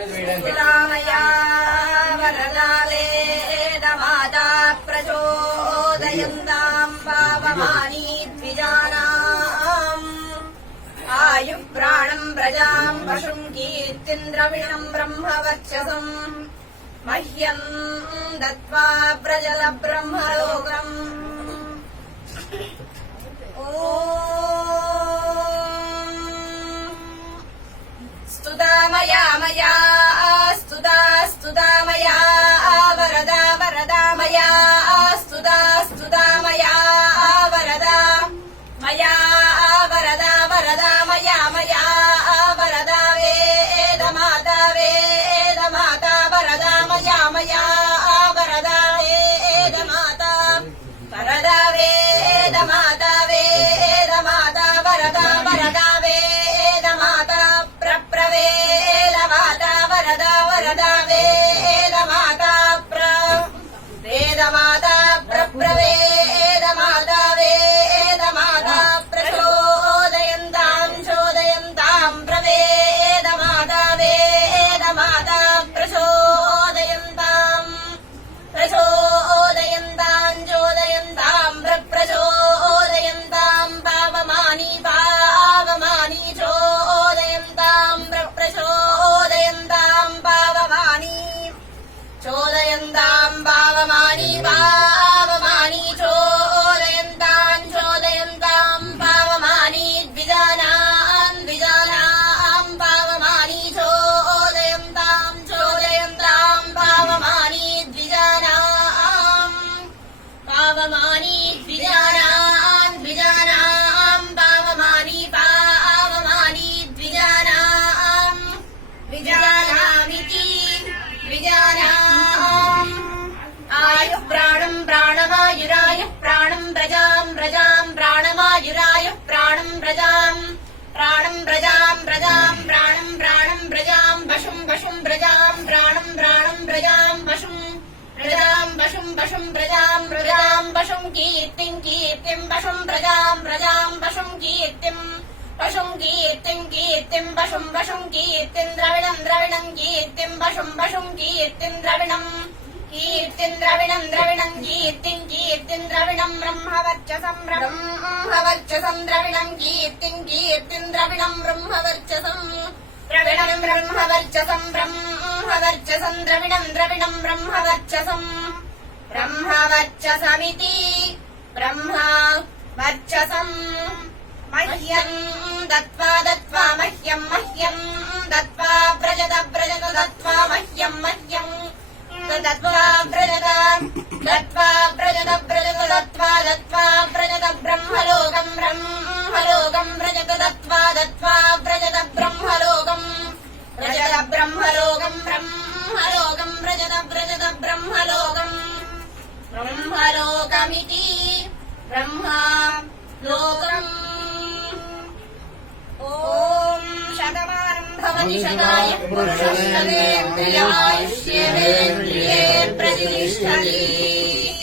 सुरामया वरदावेदमाता प्रचोदयन्ताम् पावमानी द्विजानाम् आयुप्राणम् प्रजाम् पशुम् कीर्तिन्द्रविणम् ब्रह्मवर्चसम् मह्यम् दत्त्वा प्रजल ब्रह्मलोकम् स्तुतामया मया स्तुता स्तुतामया वरदा वरदा मया स्तुता स्तुतामया वरदा मया वरदा वरदा मया मया वरदा वेदमाता वरदा मया मया वरदा वेदमाता वरदा वेदमाता वरदा वरदा वेदमाता वेदमाता वरदा वरदा वेदमाता वेदमाता प्रवेदमाता वेदमाता प्रचोदयन्ताम् चोदयन्ताम् प्रवेदमाता वेदमाता प्रचोदयन्ताम् प्रचोदयन्ताम् चोदयन्ताम् प्रचोदयन्ताम् पावमानी पावमानी चोदयन्ताम् प्रचोदयन्ताम् पावमानी चोदयन्ताम् पावमानी पावमानी चोदयन्ताम् चोदयन्ताम् पावमानी द्विजानाम् द्विजानाम् पावमानी चोदयन्ताम् चोदयन्ताम् पावमानी द्विजानाम् पावमानी द्विजानाम् द्विजानाम् पावमानी पावमानी द्विजानाम् द्विजानामिति द्विजानाम् आयुः प्राणम् प्राणमायुरायुः प्राणम् प्रजाम् प्रजाम् प्राणमायुरायुः प्राणम् प्रजाम् प्राणम् प्रजाम् प्रजाम् प्राणम् प्राणम् प्रजाम् पशुम् पशुम् प्रजाम् प्राणम् प्राणम् प्रजाम् पशुम् प्रजाम् पशुम् पशुम् प्रजाम् प्रजाम् पशुम् कीर्तिम् कीर्तिम् पशुम् प्रजाम् प्रजाम् पशुम् कीर्तिम् पशुम् कीर्तिम् कीर्तिम् पशुम् पशुम् कीर्तिम् द्रविणम् द्रविणम् कीर्तिम् पशुम् पशुम् कीर्तिम् द्रविणम् कीर्तिम् द्रविणम् द्रविणम् कीर्तिम् कीर्तिम् द्रविणम् ब्रह्मवर्चसम् ब्रह्मवर्चसम् द्रविणम् कीर्तिम् कीर्तिम् द्रविणम् ब्रह्मवर्चसम् द्रविणम् ब्रह्मवर्चसम् ब्रह्मवर्चसम् द्रविणम् द्रविणम् ब्रह्मवर्चसम् ब्रह्मवर्चसमिति ब्रह्मवर्चसम् मह्यम् दत्त्वा दत्त्वा मह्यम् मह्यम् दत्त्वा प्रजत प्रजत दत्त्वा मह्यम् मह्यम् दत्त्वा प्रजत दत्त्वा प्रजत प्रजत दत्त्वा दत्त्वा प्रजत ब्रह्मलोकम् ब्रह्मलोकम् प्रजत दत्त्वा दत्त्वा प्रजत ब्रह्मलोकम् प्रजत ब्रह्मलोकम् ब्रह्मलोकम् प्रजत प्रजत ब्रह्मलोकम् ब्रह्मलोकमिति ब्रह्मलोकम् ॐ शतमानम् भवति शतायुः पुरुषः शतेन्द्रिय आयुष्येवेन्द्रिये प्रतिष्ठति।